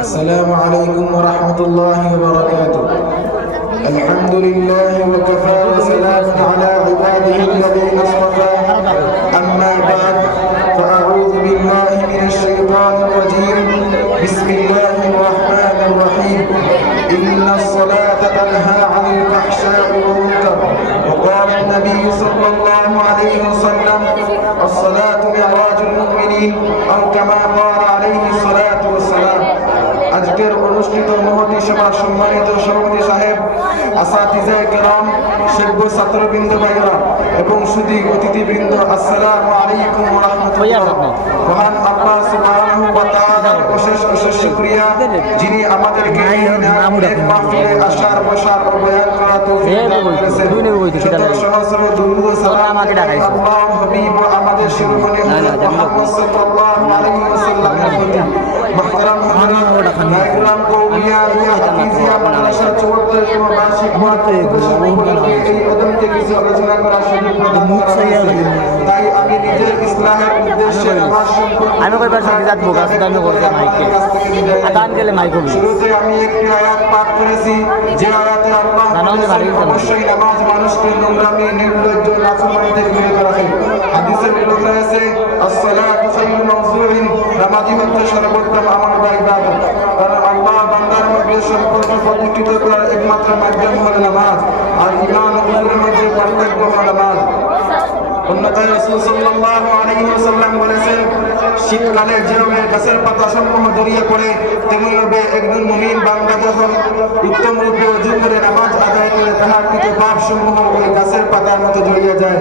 السلام عليكم ورحمة الله وبركاته. الحمد لله وكفى وسلام على عباده الذين اصطفى. أما بعد فأعوذ بالله من الشيطان الرجيم. بسم الله الرحمن الرحيم. إن الصلاة تنهى عن الفحشاء والمنكر. وقال النبي صلى الله عليه وسلم الصلاة معراج المؤمنين أو كما قال عليه অনুষ্ঠিত মহতি সভার সম্মানিত সভাপতি সাহেব আসাতিজা কেরাম সভ্য ছাত্রবৃন্দ ভাইরা এবং সুদী অতিথিবৃন্দ আসসালামু আলাইকুম ওয়া রাহমাতুল্লাহ। মহান আল্লাহ সুবহানাহু ওয়া তাআলার অশেষ অশেষ শুকরিয়া। যিনি আমাদেরকে এই এক মাহফিলে আসার বসার ও বয়ান করার তৌফিক দান করেছেন। সহস্র দুরূদ ও সালাম আল্লাহর হাবিব আমাদের শিরোমণি মুহাম্মদ সাল্লাল্লাহু আলাইহি ওয়াসাল্লামের প্রতি محترم حضرات নাইগ্রাম কৌমিয়া রিয়া হাফিজিয়া মাদ্রাসা চৌদ্দ বার্ষিক এই অদমকে কিছু আলোচনা করার সুযোগ প্রদান করা হয়েছে। তাই আমি নিজের ইসলামের উদ্দেশ্যে আমার সম্পর্কে আমি কই পারছি জাত বোকা সুদান করতে মাইকে আদান গেলে মাইক হবে শুরুতে আমি একটি আয়াত পাঠ করেছি যে আয়াতে আল্লাহ জানো যে বাড়ি বলেছেন, অবশ্যই নামাজ মানুষকে নোংরামি নির্লজ্জ নাফরমানি থেকে বিরত রাখে হাদিসে উল্লেখ রয়েছে আসসালাতু একমাত্র মাধ্যম হলো নামাজ, আর ইমান ও মধ্যে পার্থক্য হলো নামাজ। অন্যথায় রাসূল সাল্লাল্লাহু আলাইহি ওয়াসাল্লাম বলেছেন, শীতকালে যেভাবে গাছের পাতা সমূহ জড়িয়ে পড়ে, তেমনিভাবে একজন মুমিন বান্দা যখন উত্তম রূপে অজু করে নামাজ আদায় করে, তাহার কৃত পাপ সমূহ ওই গাছের পাতার মতো জড়িয়ে যায়।